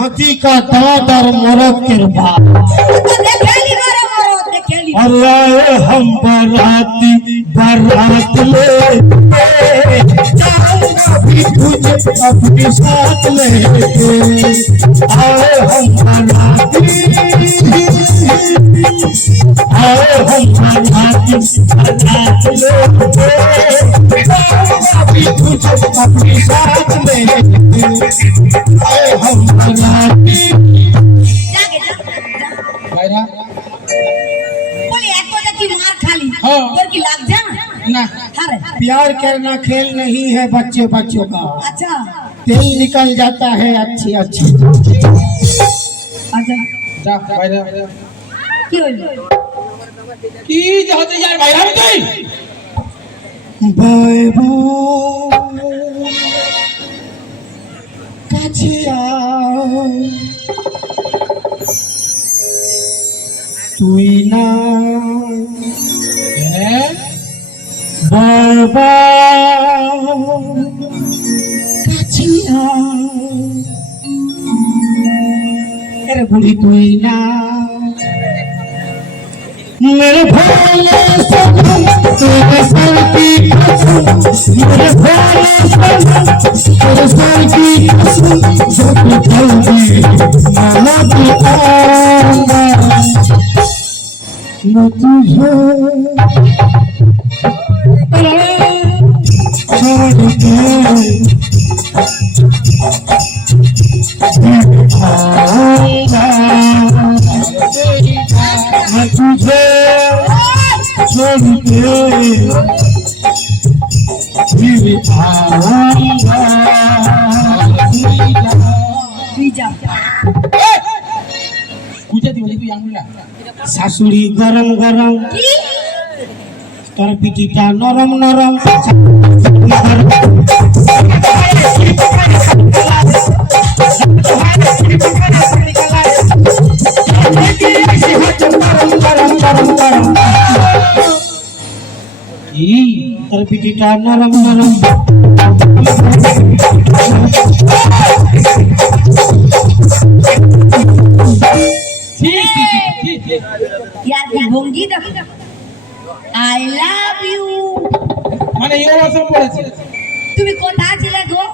हाथी का दांत और मोरग के बाप। और आए हम बाराती बारात लेके, जाऊंगा भी तुझे अपने साथ लेके। आए हम बाराती, आए हम बाराती बारात लेके, जाऊंगा भी तुझे अपने साथ लेके। आए हम बाराती। प्यार करना खेल नहीं है बच्चे बच्चों का। अच्छा दिल निकल जाता है अच्छी अच्छी। अच्छा যা বাইরে কি হইল কি যে হতে যার বাইরে আমি তুই বাই বাই কাছে আও তুই না বাবা কাছে আও अरे बुढ़ी कोई ना मेरे भोले सनम तेरे सर की कसम मेरे भोले सनम तेरे सर की कसम जो तू कहोगी माना की आऊंगा मैं तुझे छोड़ के मैं तुझे छोड़ के फिर आऊंगा। বুঝে দিবি তুই আঙ্গুলা শাশুড়ি গরম গরম তোর পিঠিটা নরম নরম তোর পিঠিটা নরম নরম यार की भंगी देख आई लव यू মানে এই অবস্থা পড়েছে তুমি কোথা ছিলে গো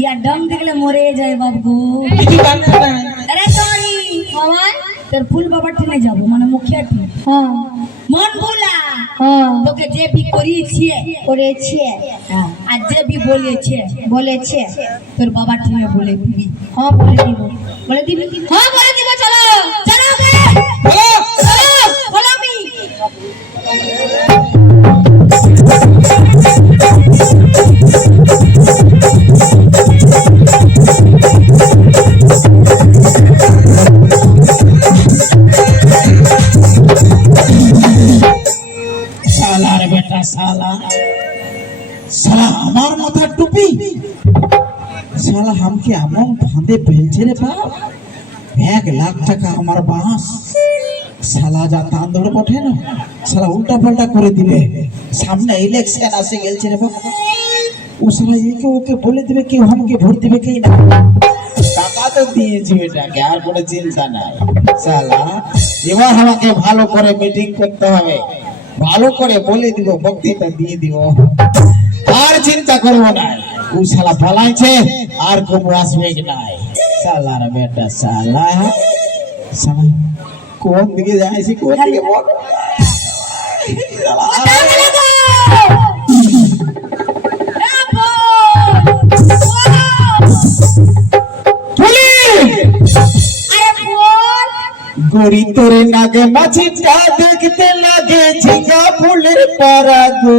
ইয়া ডম দেখলে মরে যায় বাবু কিছু জানতে না আরে সরি বাবা তোর ফুল বাবার ঠেনে যাব মানে মুখিয়া ঠেনে হ্যাঁ মন ভুলা হ্যাঁ তোকে যে বি করেছে আর যে বি বলেছে তোর বাবা ঠেনে বলে দিবি হ্যাঁ বলে দিবি হ্যাঁ বলে দিব চলো চলো বলো আমি साला रे बेटा साला साला हमार माथा टुपी साला हमके अमन फांदे बेलছে रे बाप 1 लाख টাকা আমার বাস साला যা টান ধরে পঠে না साला উল্টা পাল্টা করে দিবে সামনে ইলেকশন আসে গেলছে রে বাপ ও साला একে ওকে বলে দিবে কি हमके ভোট দিবে কি না টাকা তো দিয়েছি বেটাকে আর কোনো চিন্তা নাই साला এবার আমাকে ভালো করে মিটিং করতে হবে ভালো করে বলে দিব বক্তৃতা দিয়ে দিব আর চিন্তা করব না ও শালা পালাইছে আর কোন আসবে নাই শালা রে বেটা শালা শালা কোন দিকে যাইছি কোন দিকে বল गोरी तोरे नागे माछीटा देखते लागे झिंगा फूलेर परागो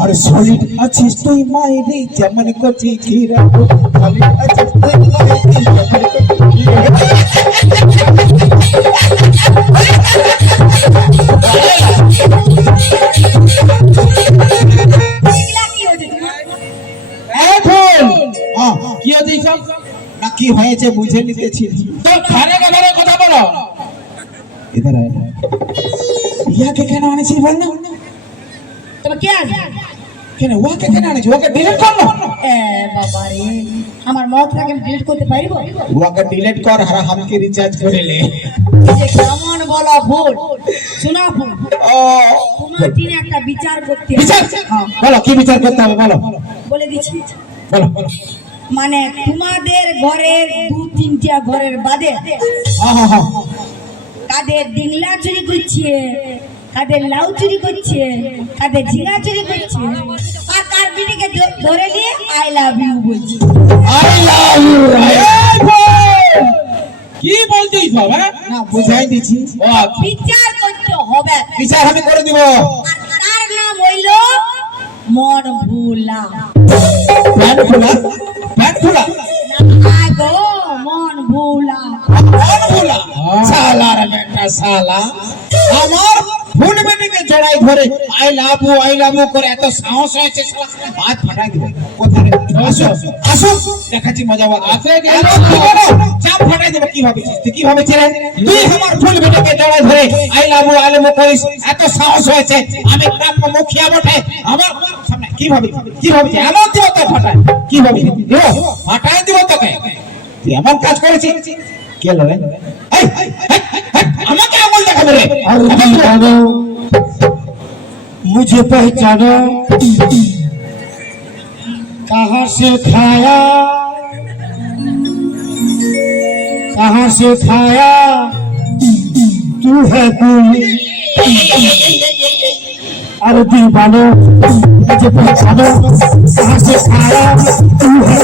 और सॉलिड आछिस तुई माइरी जेमन कोची खीरा सॉलिड आछिस तुई माइरी जेमन कोची কি হচ্ছে সব না কি হয়েছে বুঝে নিতেছি তো খানে খাবারের কথা বলো इधर आए ইয়াকে কেন আনেছি বল না তবে কে আছে কেন ওকে কেন আনিস ওকে ডিলিট কর না এ বাবা রে আমার মতটাকে ডিলিট করতে পারিব ওকে ডিলিট কর আর আমাকে রিচার্জ করে লে এই যে কেমন বলো ভুল শোনা ভুল ও তোমার দিনে একটা বিচার করতে হবে। বিচার বলো কি বিচার করতে হবে বলো বলে দিচ্ছি বলো মানে তোমাদের ঘরের 2-3টা ঘরের বাদে হ্যাঁ হ্যাঁ কাদের ডিংলা চুরি করছে কাদের লাউ চুরি করছে কাদের ঝিঙা চুরি করছে আর কার বিটিকে ধরে নিয়ে আই লাভ ইউ বলছে আই লাভ ইউ কি বলছিস সব হ্যাঁ না বুঝাই দিছি ও আচ্ছা। বিচার করতে হবে বিচার আমি করে দিব আর তার নাম হইল মন ভোলা প্ল্যান খোলা না গো মন ভোলা কौन बोला साला रे बेटा साला আমার ফুল বেটিকে জড়াই ধরে আই লাভ ইউ করে এত সাহস হয়েছে শালা হাত ফাটাই দিব কোথায় আসো আসো দেখাচ্ছি মজা বাবা আছে কি? চাপ ফাটাই দিব কি ভাবেছিস তুই কি ভাবেছিস রে তুই আমার ফুল বেটিকে জড়াই ধরে আই লাভ ইউ করিস এত সাহস হয়েছে আমি গ্রাম্য মুখিয়া বটে আমার সামনে কি ভাবিছিস এমন দিব তো ফাটাই কি ভাবিছিস দিব ফাটাই দিব তোকে তুই এমন কাজ করেছিস কে লো রে এই আমাকে আঙুল দেখাবে রে पहचानो मुझे पहचानो कहाँ से खाया तू है कोई अरे दीवानो मुझे पहचानो कहाँ से खाया तू है